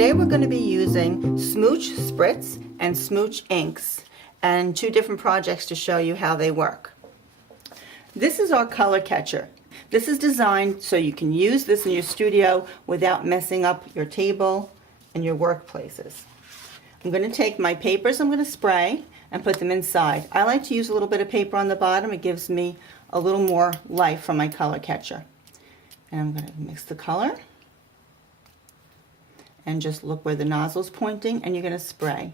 Today we're going to be using Smooch Spritz and Smooch inks and two different projects to show you how they work. This is our color catcher. This is designed so you can use this in your studio without messing up your table and your workplaces. I'm going to take my papers I'm going to spray and put them inside. I like to use a little bit of paper on the bottom. It gives me a little more life from my color catcher. And I'm going to mix the color. And just look where the nozzle's pointing, and you're going to spray.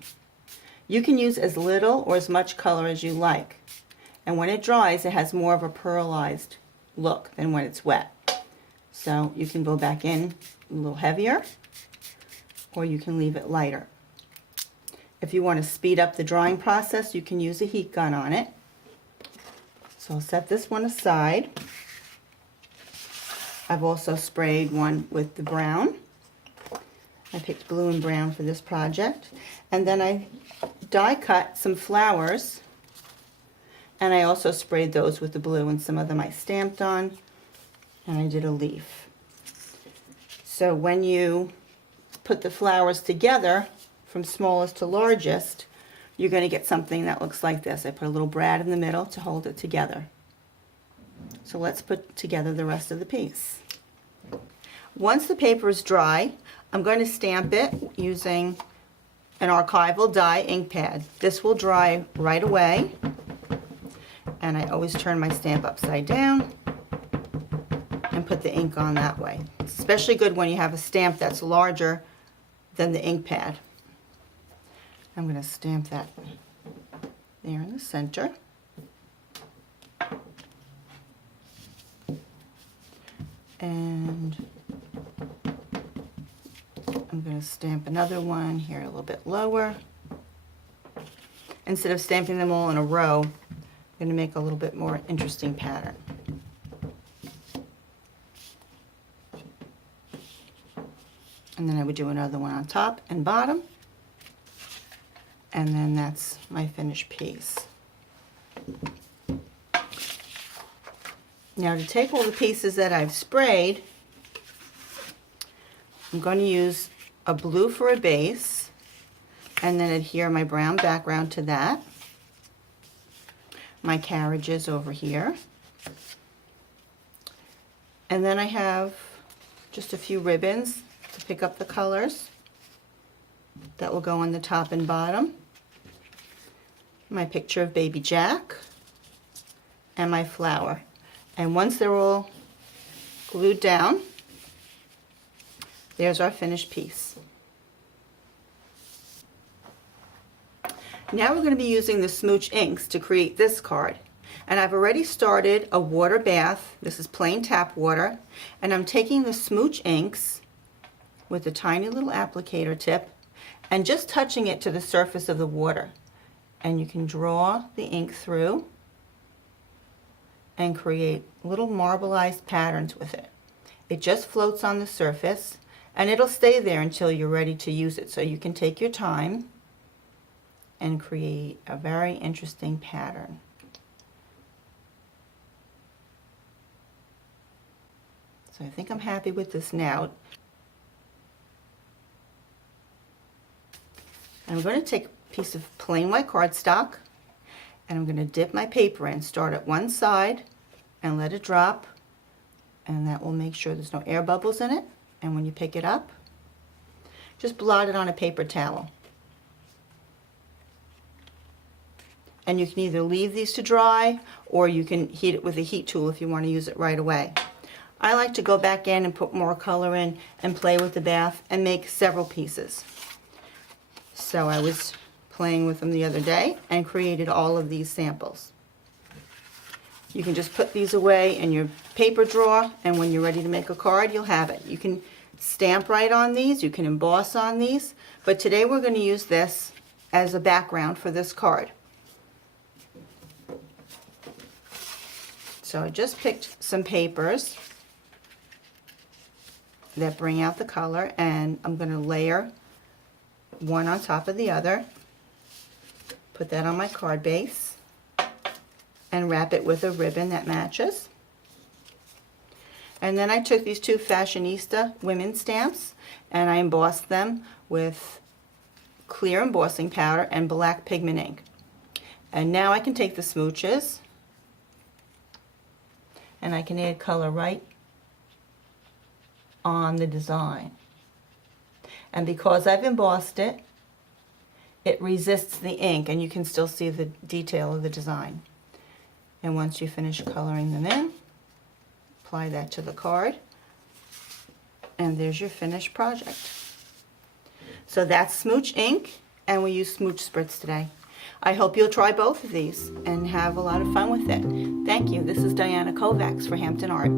You can use as little or as much color as you like. And when it dries, it has more of a pearlized look than when it's wet. So you can go back in a little heavier, or you can leave it lighter. If you want to speed up the drying process, you can use a heat gun on it. So I'll set this one aside. I've also sprayed one with the brown. I picked blue and brown for this project. And then I die cut some flowers, and I also sprayed those with the blue, and some of them I stamped on, and I did a leaf. So when you put the flowers together from smallest to largest, you're going to get something that looks like this. I put a little brad in the middle to hold it together. So let's put together the rest of the piece. Once the paper is dry, I'm going to stamp it using an archival dye ink pad. This will dry right away, and I always turn my stamp upside down and put the ink on that way. It's especially good when you have a stamp that's larger than the ink pad. I'm going to stamp that there in the center. And I'm going to stamp another one here a little bit lower. Instead of stamping them all in a row, I'm going to make a little bit more interesting pattern. And then I would do another one on top and bottom. And then that's my finished piece. Now to take all the pieces that I've sprayed, I'm going to use a blue for a base and then adhere my brown background to that. My carriages over here. And then I have just a few ribbons to pick up the colors that will go on the top and bottom. My picture of Baby Jack and my flower. And once they're all glued down, there's our finished piece. Now we're going to be using the Smooch inks to create this card. And I've already started a water bath. This is plain tap water. And I'm taking the Smooch inks with a tiny little applicator tip and just touching it to the surface of the water. And you can draw the ink through and create little marbleized patterns with it. It just floats on the surface, and it'll stay there until you're ready to use it. So you can take your time and create a very interesting pattern. So I think I'm happy with this now. I'm going to take a piece of plain white cardstock, and I'm going to dip my paper in. Start at one side and let it drop, and that will make sure there's no air bubbles in it. And when you pick it up, just blot it on a paper towel. And you can either leave these to dry, or you can heat it with a heat tool if you want to use it right away. I like to go back in and put more color in and play with the bath and make several pieces. So I was playing with them the other day and created all of these samples. You can just put these away in your paper drawer, and when you're ready to make a card, you'll have it. You can stamp right on these, you can emboss on these, but today we're going to use this as a background for this card. So I just picked some papers that bring out the color, and I'm going to layer one on top of the other. Put that on my card base and wrap it with a ribbon that matches. And then I took these two Fashionista women stamps and I embossed them with clear embossing powder and black pigment ink. And now I can take the smooches and I can add color right on the design. And because I've embossed it, it resists the ink and you can still see the detail of the design. And once you finish coloring them in, apply that to the card, and there's your finished project. So that's Smooch ink, and we use Smooch Spritz today. I hope you'll try both of these and have a lot of fun with it. Thank you. This is Diana Kovacs for Hampton Art.